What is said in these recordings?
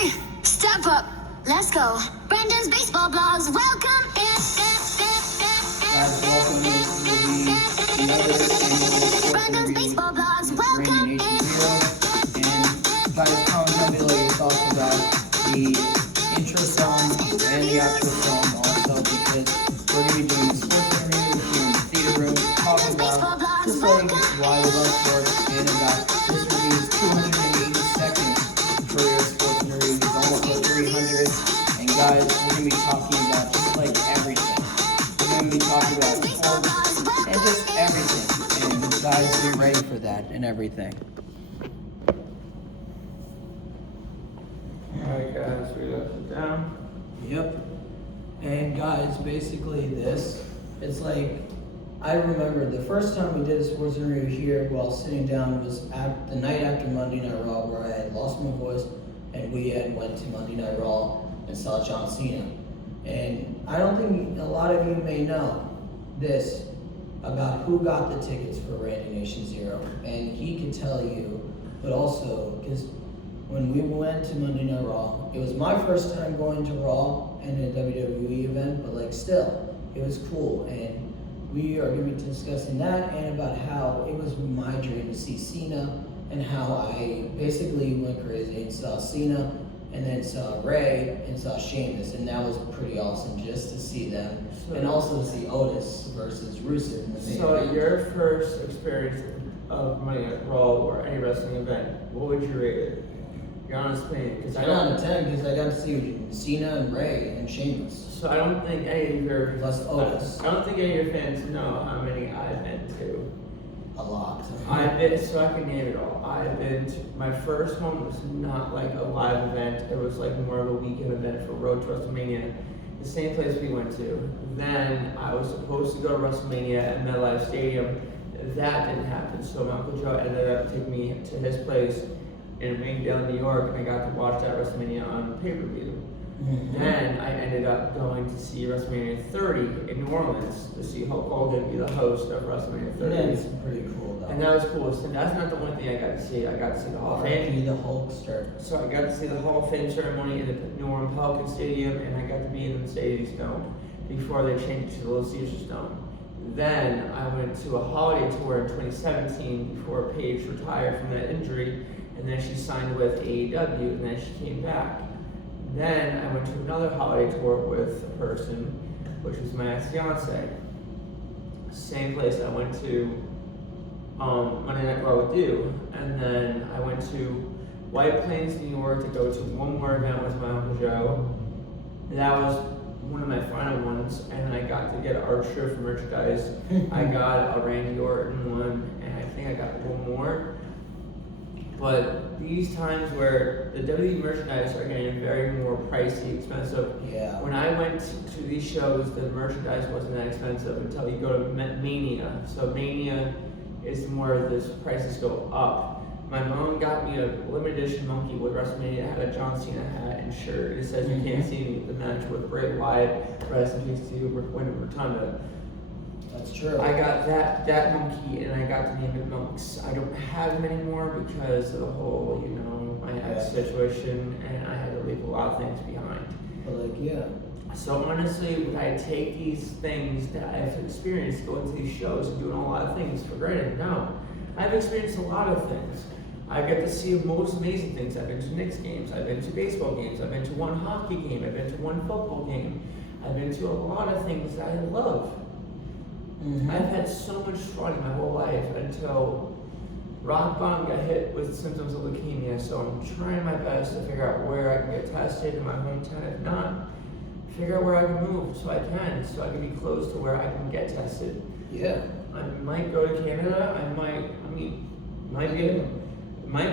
Okay, step up. Let's go. Brandon's baseball blogs. Welcome. Guys, welcome to another Brandon's baseball blogs. Welcome. And guys, comment down below your thoughts about the intro song and the outro song also, because we're going to be doing a sports interview here in the theater room, talking about just like why we love sports and about this review is 280 seconds for your sports interview. It's almost at 300. And guys, we're going to be talking about just like everything. We're going to be talking about sports and just everything. And guys, be ready for that and everything. Alright guys, we got it down. Yep. And guys, basically this, it's like, I remember the first time we did a sports interview here while sitting down was at the night after Monday Night Raw, where I had lost my voice and we had went to Monday Night Raw and saw John Cena. And I don't think a lot of you may know this about who got the tickets for Randy Nation Zero. And he could tell you, but also, because when we went to Monday Night Raw, it was my first time going to Raw and a WWE event, but like still, it was cool. And we are going to be discussing that and about how it was my dream to see Cena and how I basically went crazy and saw Cena and then saw Ray and saw Shamus, and that was pretty awesome just to see them and also to see Otis versus Rusev in the main So event. your first experience of Monday Night Raw or any wrestling event, what would you rate it? Your honest opinion, because 10 out of 10 because I got to see Cena and Ray and Shamus. So I don't think any of your Plus Otis. I don't think any of your fans know how many I've been to. A lot. I've been, so I can name it all. I've been to, my first one was not like a live event. It was like more of a weekend event for Road to WrestleMania, the same place we went to. Then I was supposed to go to WrestleMania at MetLife Stadium. That didn't happen. So my Uncle Joe ended up taking me to his place in Wingdale, New York, and I got to watch that WrestleMania on pay-per-view. Mm-hmm. Then I ended up going to see WrestleMania 30 in New Orleans to see Hulk Hogan be the host of WrestleMania 30. That's pretty cool though. And that was cool. So that's not the only thing I got to see. I got to see the Hall of Fame. The Hulkster. So I got to see the Hall of Fame ceremony in the New Orleans Pelican Stadium, and I got to be in the Mercedes Dome before they changed it to the Little Caesars Dome. Then I went to a holiday tour in 2017 before Paige retired from that injury, and then she signed with AEW, and then she came back. Then I went to another holiday tour with a person, which was my ex-fiance. Same place I went to Monday Night Raw with you. And then I went to White Plains, New York to go to one more event with my Uncle Joe. That was one of my final ones, and I got to get our shirt for merchandise. I got a Randy Orton one, and I think I got one more. But these times where the WWE merchandise are getting very more pricey, expensive. Yeah. When I went to these shows, the merchandise wasn't that expensive until you go to Mania. So Mania is more of this prices go up. My mom got me a limited edition monkey with WrestleMania. It had a John Cena hat and shirt. It says you can't see the match with Bray Wyatt, rest in peace to Winter Rotunda. That's true. I got that monkey, and I got to name it Monks. I don't have them anymore because of the whole, my ex situation, and I had to leave a lot of things behind. But like, yeah. So honestly, would I take these things that I've experienced going to these shows and doing a lot of things for granted? No. I've experienced a lot of things. I get to see the most amazing things. I've been to Knicks games, I've been to baseball games, I've been to one hockey game, I've been to one football game. I've been to a lot of things that I love. Mm-hmm. I've had so much fun in my whole life until rock bottom got hit with symptoms of leukemia. So I'm trying my best to figure out where I can get tested in my hometown. If not, figure out where I can move so I can be close to where I can get tested. Yeah. I might go to Canada. Might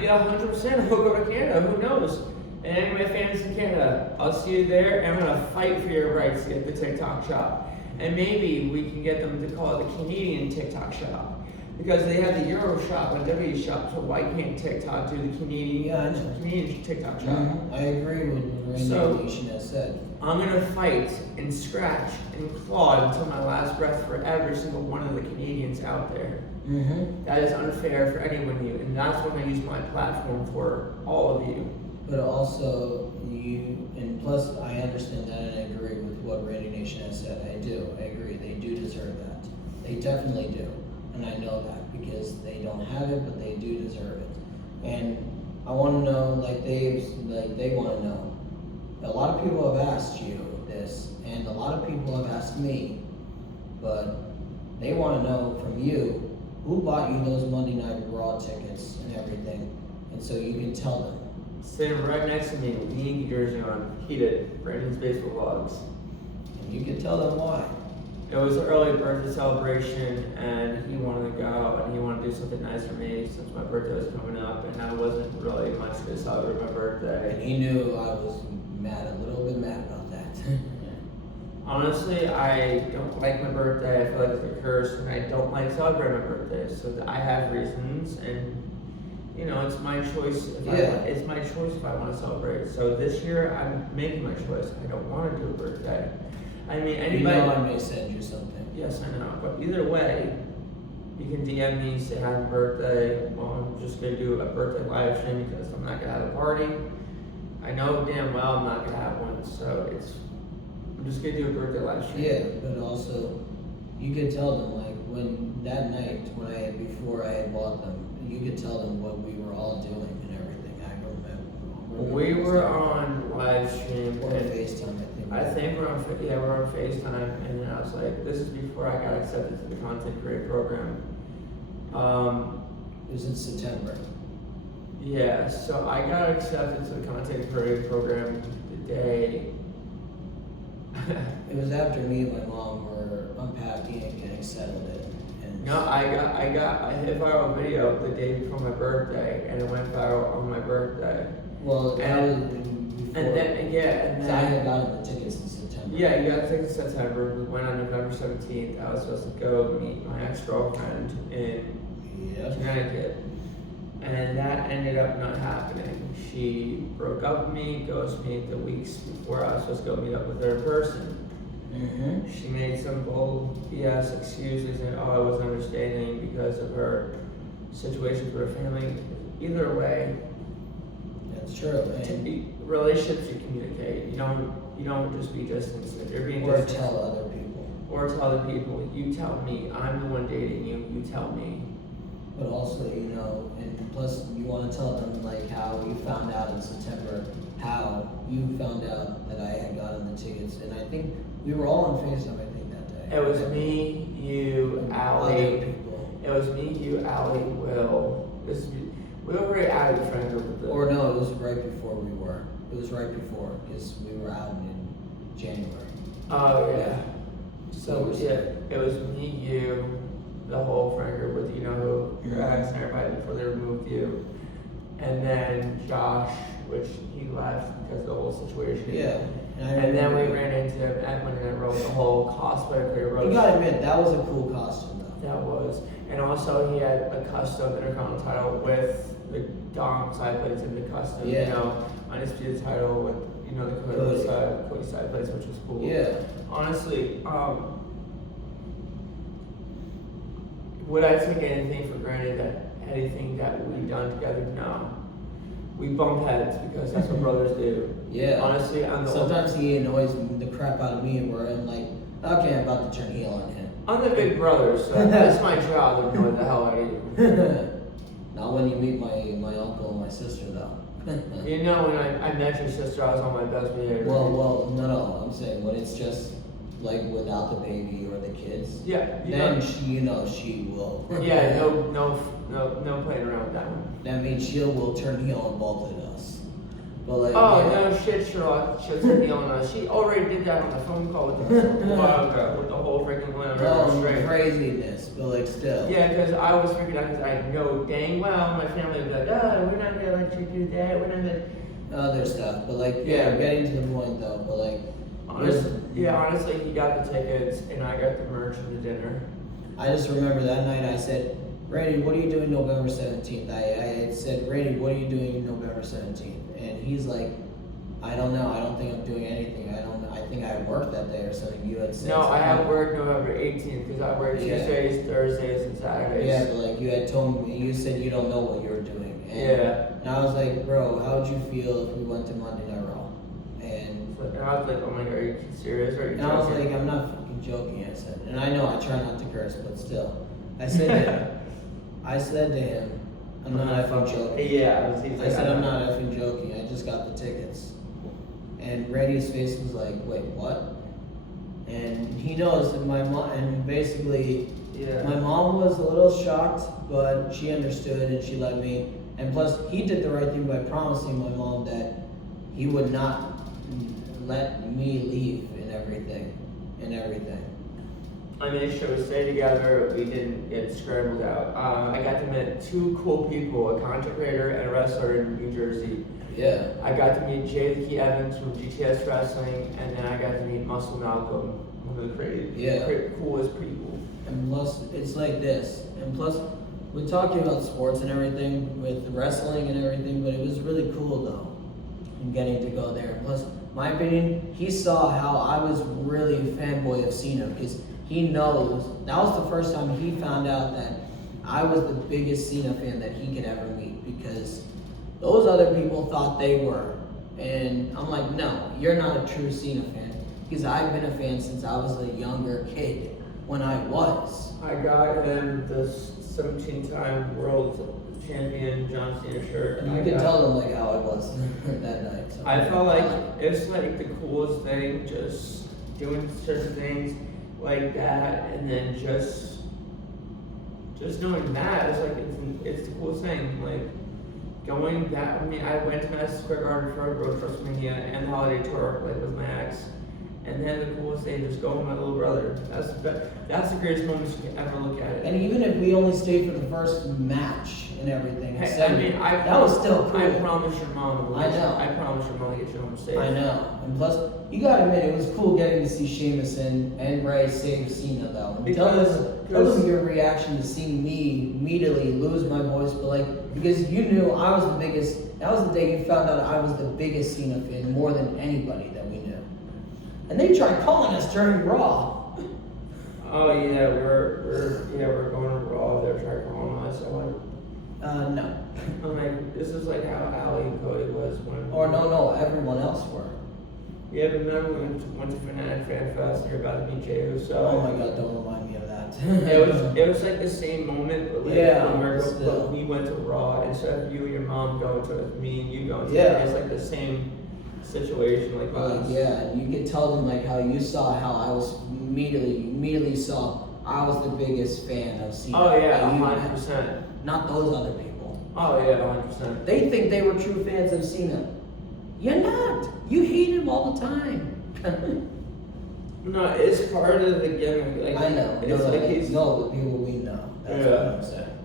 be 100% I'll go to Canada. Who knows? And any of my fans in Canada, I'll see you there, and I'm gonna fight for your rights to get the TikTok shop. And maybe we can get them to call it the Canadian TikTok shop. Because they have the Euro shop and WWE shop, so why can't TikTok do the Canadian TikTok shop? Mm-hmm. I agree with what Randy Nation has said. I'm gonna fight and scratch and claw until my last breath for every single one of the Canadians out there. Mm-hmm. That is unfair for anyone of you, and that's what I use my platform for all of you. But also, and plus, I understand that and I agree with what Randy Nation has said. I do. I agree. They do deserve that. They definitely do. And I know that because they don't have it, but they do deserve it. And I want to know, they want to know. A lot of people have asked you this, and a lot of people have asked me, but they want to know from you, who bought you those Monday Night Raw tickets and everything, and so you can tell them. Sitting right next to me with the Yankee jersey on, he did, Brandon's Baseball Vlogs. And you can tell them why. It was an early birthday celebration, and he wanted to go, and he wanted to do something nice for me since my birthday was coming up, and I wasn't really much to celebrate my birthday. And he knew I was a little bit mad about that. Honestly, I don't like my birthday. I feel like it's a curse, and I don't like celebrating my birthday. So I have reasons, and it's my choice. It's my choice if I want to celebrate. So this year, I'm making my choice. I don't want to do a birthday. I mean, anybody. I may send you something. Yes, I know. But either way, you can DM me, say happy birthday. Well, I'm just gonna do a birthday live stream because I'm not gonna have a party. I know damn well I'm not gonna have one, so I'm just gonna do a birthday live stream. Yeah, but also, you could tell them, when that night, before I had bought them, you could tell them what we were all doing and everything. I remember. We were on live stream. Or FaceTime, I think we're on FaceTime, and then I was like, this is before I got accepted to the content creator program. It was in September. Yeah, so I got accepted to the content creator program the day. It was after me and my mom were unpacking and getting settled in. No, I hit viral video the day before my birthday, and it went viral on my birthday. Well, that was before. And then I had gotten the tickets in September. Yeah, you got the tickets in September. We went on November 17th. I was supposed to go meet my ex-girlfriend in Connecticut. And that ended up not happening. She broke up with me, ghosted me the weeks before I was supposed to go meet up with her in person. Mm-hmm. She made some bold BS excuses and I wasn't understanding because of her situation with her family. Either way, that's true. Relationships you communicate. You don't just be distant. You're being or distant. tell other people. Or tell other people. You tell me. I'm the one dating you. You tell me. But also, and plus you want to tell them how you found out in September, how you found out that I had gotten the tickets, and I think we were all on FaceTime. I think that day. It was me, you, Allie. People. It was me, you, Allie, Will. We were already out of the friend group with Or no, it was right before we were. It was right before because we were out in January. Oh yeah. So it was me, you, the whole friend group with who your ex and everybody before they removed you, and then Josh, which he left because of the whole situation. Yeah. And then we ran into him at when I wrote the whole cosplay career. You gotta admit that was a cool costume though. That was, and also he had a custom Intercontinental title with the Dom side plates and the custom, undisputed title with the Cody side plates, which was cool. Yeah. Honestly, would I take anything for granted anything that we've done together? No. We bump heads because that's what brothers do. Yeah. Honestly, sometimes he annoys the crap out of me where I'm like, okay, I'm about to turn heel on him. I'm the big brother, so that's my job to annoy the hell out of you. Not when you meet my uncle and my sister though. When I met your sister, I was on my best behavior. Well, no, I'm saying when it's just without the baby or the kids. Yeah. Then she will. Yeah, no playing around with that one. That means she will turn heel on both of us. But no shit, Sherlock. She'll turn heel on us. She already did that on the phone call with us a while ago with the whole freaking line. Craziness, but still. Yeah, because I was freaking out because I know dang well my family would be like, we're not gonna let you do that. We're not gonna. Other stuff, but getting to the point though, but honestly, he got the tickets and I got the merch and the dinner. I just remember that night I said, Randy, what are you doing November 17th? I said, Randy, what are you doing November 17th? And he's like, I don't know. I don't think I'm doing anything. I think I worked that day or something. You had said. No, I have work November 18th because I work Tuesdays, Thursdays, and Saturdays. Yeah, but you had told me, you said you don't know what you were doing. And I was like, bro, how would you feel if we went to Monday Night Raw? And I was like, oh my god, are you serious? Are you and I was joking? like, I'm not fucking joking, I said. And I know I try not to curse, but still. I said to him, I'm not effing joking. Yeah, I said, I'm not effing joking. I just got the tickets. And Randy's face was like, wait, what? And he knows that my mom, and basically, my mom was a little shocked, but she understood and she let me. And plus, he did the right thing by promising my mom that he would not let me leave and everything. I made sure we stayed together. We didn't get scrambled out. I got to meet two cool people, a content creator and a wrestler in New Jersey. Yeah. I got to meet Jay the Key Evans from GTS Wrestling, and then I got to meet Muscle Malcolm, one of the coolest people. And plus, it's like this. And plus, we're talking about sports and everything with wrestling and everything, but it was really cool though, and getting to go there. Plus, my opinion, he saw how I was really a fanboy of Cena because he knows that was the first time he found out that I was the biggest Cena fan that he could ever meet because those other people thought they were. And I'm like, no, you're not a true Cena fan because I've been a fan since I was a younger kid when I was. I got him the 17-time world champion John Cena shirt. And you could tell them like how I was that night. So I felt like it's like the coolest thing, just doing certain things like that, and then just knowing that it's like it's the coolest thing. Like going that. I mean, I went to Madison Square Garden for Road to WrestleMania and the Holiday Tour like with my ex. And then the coolest thing, just go with my little brother. That's the greatest moment you can ever look at it. And even if we only stayed for the first match and everything, that was still cool. I promise your mom. I know. I promise your mom to get you home safe. I know. And plus, you gotta admit, it was cool getting to see Shamus and Ray save Cena though. And tell them your reaction to seeing me immediately lose my voice, but like, because you knew I was the biggest, that was the day you found out I was the biggest Cena fan more than anybody that we knew. And they tried calling us during Raw. Oh yeah, we're going to Raw. They're trying calling us. I'm like, no. I'm like, this is like how Ali and Cody was when. Or no, everyone else were. Yeah, but remember when we went to Fanatic Fan Fest and you're about to meet Jey Uso? Oh my God, don't remind me of that. it was like the same moment, but like but we went to Raw instead of you and your mom going to it, me and you going to it. It's like the same situation, like and you could tell them like how you saw how I was immediately saw I was the biggest fan of Cena. Oh yeah, 100%. Not those other people. Oh yeah, 100%. They think they were true fans of Cena. You're not. You hate him all the time. No, it's part of the gimmick. Like, I know. It's the people we know. That's what I'm saying.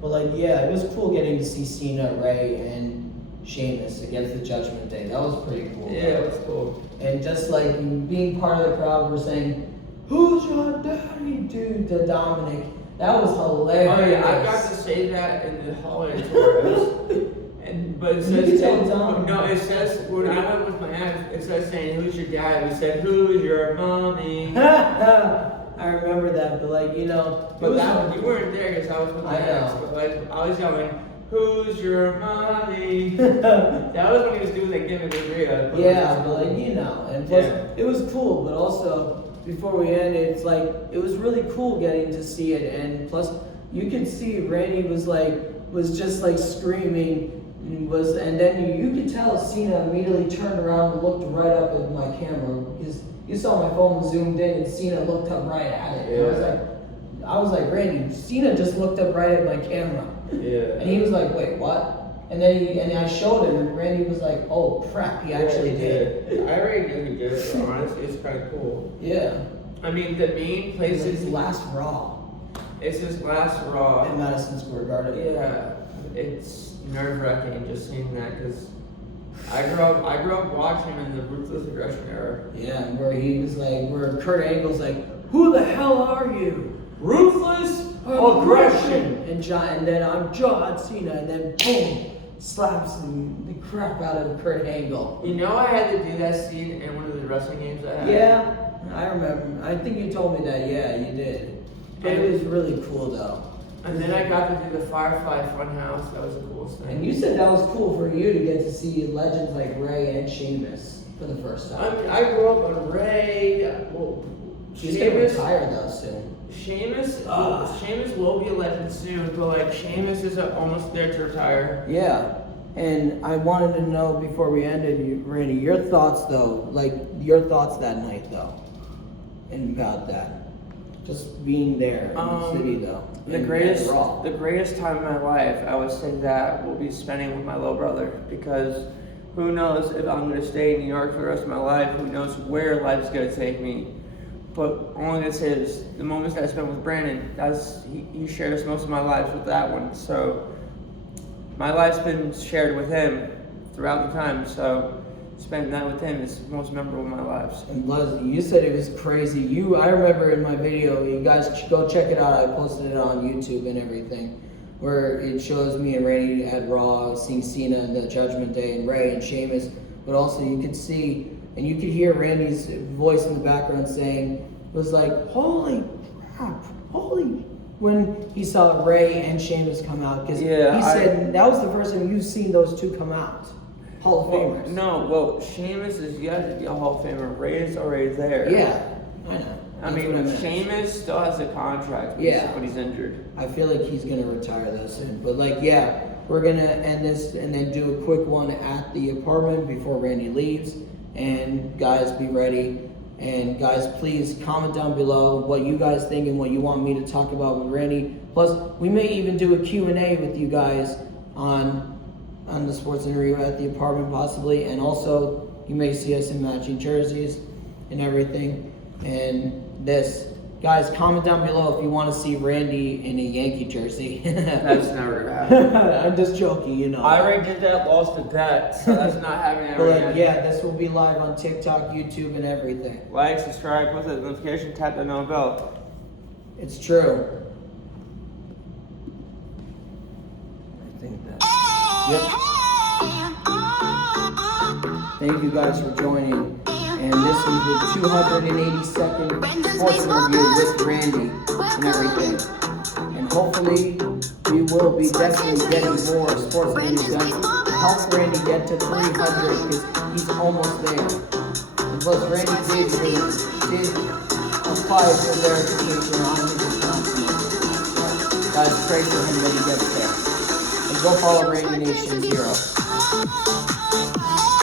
But like, it was cool getting to see Cena, Ray, and Shamus against the Judgement Day. That was pretty cool. Yeah, it was cool. And just like being part of the crowd, we're saying, "Who's your daddy, dude?" to Dominic. That was hilarious. Oh yeah, I got to say that in the holiday tour. But it says, it says, when I went with my ex, it says saying, "Who's your dad?" We said, "Who's your mommy?" I remember that, but like, you know. But you weren't there because I was with my ex. But like, I was yelling, "Who's your mommy?" That was when he was doing that gimmick with Rhea. But like, you know. And plus, it was cool, but also, before we end, it's like, it was really cool getting to see it. And plus, you could see Randy was just like screaming. And then you could tell Cena immediately turned around and looked right up at my camera because you saw my phone was zoomed in and Cena looked up right at it. And I was like, Randy, Cena just looked up right at my camera. Yeah. And he was like, wait, what? And then I showed him and Randy was like, oh crap, he actually did. I already knew he did, so honestly, it's kind of cool. Yeah. I mean, the main place is his last Raw. It's his last Raw. At Madison Square Garden. Yeah. It's nerve-wracking just seeing that because I grew up watching him in the Ruthless Aggression era. Yeah, and where Kurt Angle's like, "Who the hell are you? Ruthless Aggression." And then I'm John Cena, and then boom, slaps the crap out of Kurt Angle. You know, I had to do that scene in one of the wrestling games I had. Yeah, I remember. I think you told me that. Yeah, you did. But it was really cool though. And then I got to do the Firefly Funhouse. That was the coolest thing. And you said that was cool for you to get to see legends like Ray and Shamus for the first time. I mean, I grew up on Ray. Well, She's gonna retire though soon. Shamus will be a legend soon, but like Shamus is almost there to retire. Yeah. And I wanted to know before we ended, Randy, your thoughts though, like your thoughts that night though, and about that. Just being there in the city though. The greatest time of my life, I would say that will be spending with my little brother, because who knows if I'm gonna stay in New York for the rest of my life, who knows where life's gonna take me. But all I'm gonna say is the moments that I spent with Brandon, he shared us most of my life with that one. So my life's been shared with him throughout the time, so spending that with him is the most memorable of my lives. And Leslie, you said it was crazy. I remember in my video, you guys go check it out. I posted it on YouTube and everything, where it shows me and Randy at Raw seeing Cena and the Judgment Day and Ray and Shamus. But also you could see and you could hear Randy's voice in the background saying, was like, holy crap, when he saw Ray and Shamus come out, because he said that was the first time you've seen those two come out. Hall of Famers. No, Shamus is yet to be a Hall of Famer. Ray is already there. Yeah, I know. I mean, Shamus still has a contract, but he's injured. I feel like he's gonna retire though soon. But like, yeah, we're gonna end this and then do a quick one at the apartment before Randy leaves. And guys, be ready. And guys, please comment down below what you guys think and what you want me to talk about with Randy. Plus, we may even do a Q&A with you guys on the sports interview at the apartment possibly. And also, you may see us in matching jerseys and everything. And this. Guys, comment down below if you want to see Randy in a Yankee jersey. That's never gonna happen. I'm just joking, you know. I already did that, lost a bet, so that's not happening But again. yeah, this will be live on TikTok, YouTube, and everything. Like, subscribe, put the notification, tap the no bell. It's true. I think that. Yep. Thank you guys for joining. And this is the 282nd sports interview with Randy and everything. And hopefully, we will be definitely getting more sports interviews done to help Randy get to 300 because he's almost there. And plus, Randy did apply for verification on his account. So, guys, pray for him that he gets there. And go follow Randy Nation 0.